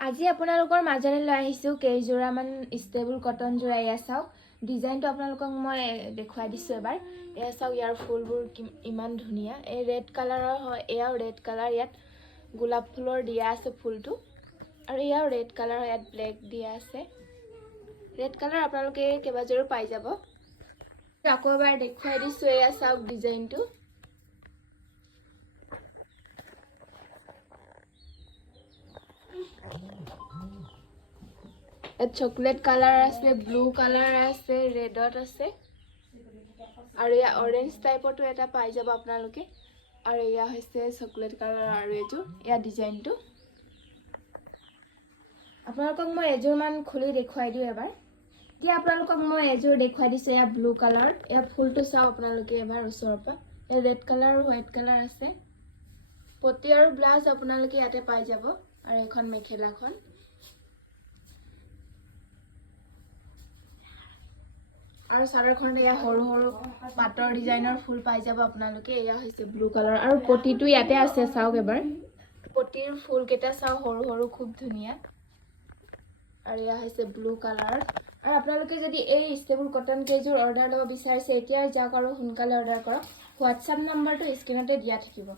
আজি আপোনালোকৰ মাজলৈ লৈ আহিছোঁ কেইযোৰামান ষ্টেবল কটন যোৰা। এয়া চাওক, ডিজাইনটো আপোনালোকক মই দেখুৱাই দিছোঁ এবাৰ। এয়া চাওক, ইয়াৰ ফুলবোৰ ইমান ধুনীয়া। এই ৰেড কালাৰৰ হয়, এয়াও ৰেড কালাৰ। ইয়াত গোলাপ ফুলৰ দিয়া আছে ফুলটো, আৰু এয়াও ৰেড কালাৰ, ইয়াত ব্লেক দিয়া আছে। ৰেড কালাৰ আপোনালোকে কেইবাযোৰো পাই যাব। আকৌ এবাৰ দেখুৱাই দিছোঁ, এয়া চাওক ডিজাইনটো। চকলেট কালাৰ আছে, ব্লু কালাৰ আছে, ৰেডত আছে, আৰু এয়া অৰেঞ্জ টাইপতো এটা পাই যাব আপোনালোকে। আৰু এয়া হৈছে চকলেট কালাৰ, আৰু এইযোৰ এয়া ডিজাইনটো। আপোনালোকক মই এযোৰমান খুলি দেখুৱাই দিওঁ এবাৰ। এতিয়া আপোনালোকক মই এযোৰ দেখুৱাই দিছোঁ, এয়া ব্লু কালাৰ। এয়া ফুলটো চাওক আপোনালোকে এবাৰ ওচৰৰ পৰা। এয়া ৰেড কালাৰ আৰু হোৱাইট কালাৰ আছে। পটি আৰু ব্লাউজ আপোনালোকে ইয়াতে পাই যাব, আৰু এখন মেখেলাখন। আৰু চাদৰখনত এয়া সৰু সৰু পাতৰ ডিজাইনৰ ফুল পাই যাব আপোনালোকে। এয়া হৈছে ব্লু কালাৰ, আৰু পটিটো ইয়াতে আছে, চাওক এবাৰ। পটিৰ ফুলকেইটা চাওক, সৰু সৰু, খুব ধুনীয়া। আৰু এয়া হৈছে ব্লু কালাৰ। আৰু আপোনালোকে যদি এই ষ্টেবল কটন কেইযোৰ অৰ্ডাৰ ল'ব বিচাৰিছে, এতিয়াই যাওক আৰু সোনকালে অৰ্ডাৰ কৰক। হোৱাটছআপ নাম্বাৰটো স্ক্ৰীনতে দিয়া থাকিব।